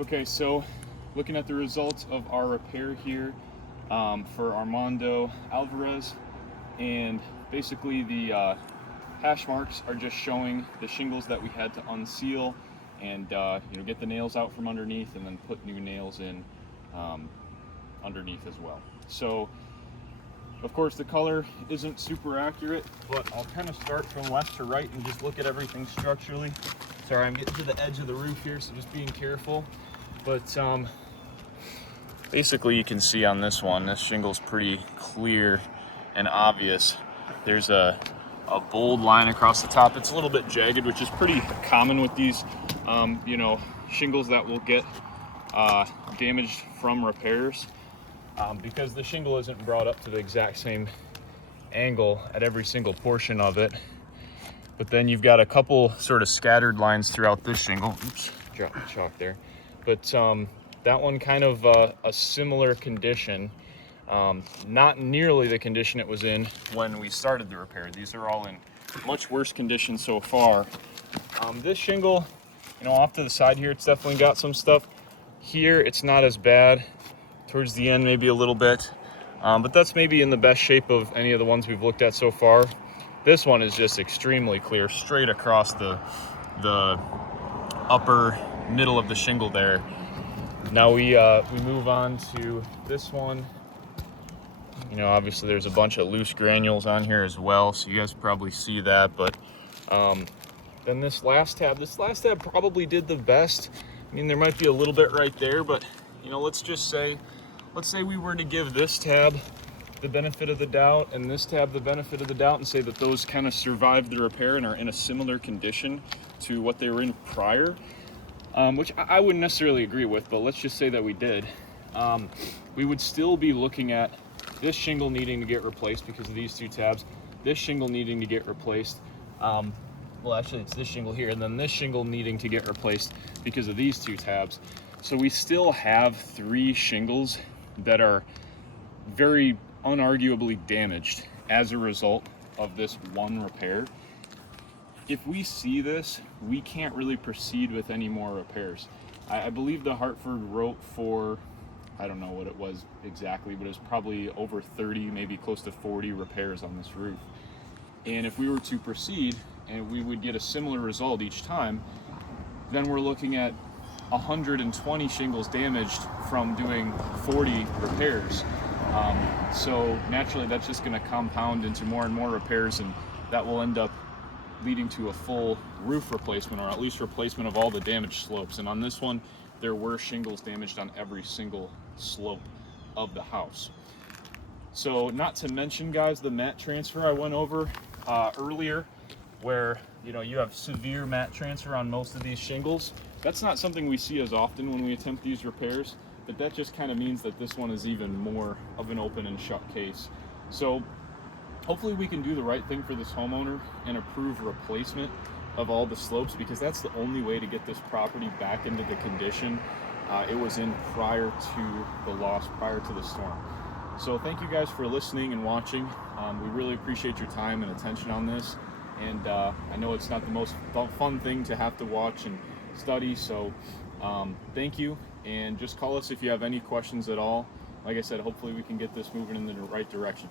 Okay, so looking at the results of our repair here for Armando Alvarez, and basically the hash marks are just showing the shingles that we had to unseal and get the nails out from underneath and then put new nails in underneath as well. So of course the color isn't super accurate, but I'll kind of start from left to right and just look at everything structurally. Sorry, I'm getting to the edge of the roof here, so just being careful. But basically you can see on this one, this shingle's pretty clear and obvious. There's a bold line across the top. It's a little bit jagged, which is pretty common with these shingles that will get damaged from repairs, because the shingle isn't brought up to the exact same angle at every single portion of it. But then you've got a couple sort of scattered lines throughout this shingle. Oops, dropped the chalk there. But that one kind of a similar condition, not nearly the condition it was in when we started the repair. These are all in much worse condition so far. This shingle, off to the side here, it's definitely got some stuff. Here, it's not as bad. Towards the end, maybe a little bit. But that's maybe in the best shape of any of the ones we've looked at so far. This one is just extremely clear, straight across the upper middle of the shingle there. Now we move on to this one. Obviously there's a bunch of loose granules on here as well, so you guys probably see that. But then this last tab probably did the best. I mean, there might be a little bit right there, but let's say we were to give this tab the benefit of the doubt and this tab the benefit of the doubt and say that those kind of survived the repair and are in a similar condition to what they were in prior, which I wouldn't necessarily agree with, but let's just say that we did. We would still be looking at this shingle needing to get replaced because of these two tabs, this shingle needing to get replaced. Well, actually it's this shingle here, and then this shingle needing to get replaced because of these two tabs. So we still have 3 shingles that are very unarguably damaged as a result of this one repair. If we see this, we can't really proceed with any more repairs. I believe the Hartford wrote for, I don't know what it was exactly, but it was probably over 30, maybe close to 40 repairs on this roof. And if we were to proceed and we would get a similar result each time, then we're looking at 120 shingles damaged from doing 40 repairs. So naturally that's just going to compound into more and more repairs, and that will end up leading to a full roof replacement, or at least replacement of all the damaged slopes. And on this one, there were shingles damaged on every single slope of the house. So not to mention, guys, the mat transfer I went over earlier, where you have severe mat transfer on most of these shingles. That's not something we see as often when we attempt these repairs, but that just kind of means that this one is even more of an open and shut case. So hopefully we can do the right thing for this homeowner and approve replacement of all the slopes, because that's the only way to get this property back into the condition it was in prior to the loss, prior to the storm. So thank you guys for listening and watching. We really appreciate your time and attention on this. And I know it's not the most fun thing to have to watch and study, so thank you. And just call us if you have any questions at all. Like I said, hopefully we can get this moving in the right direction.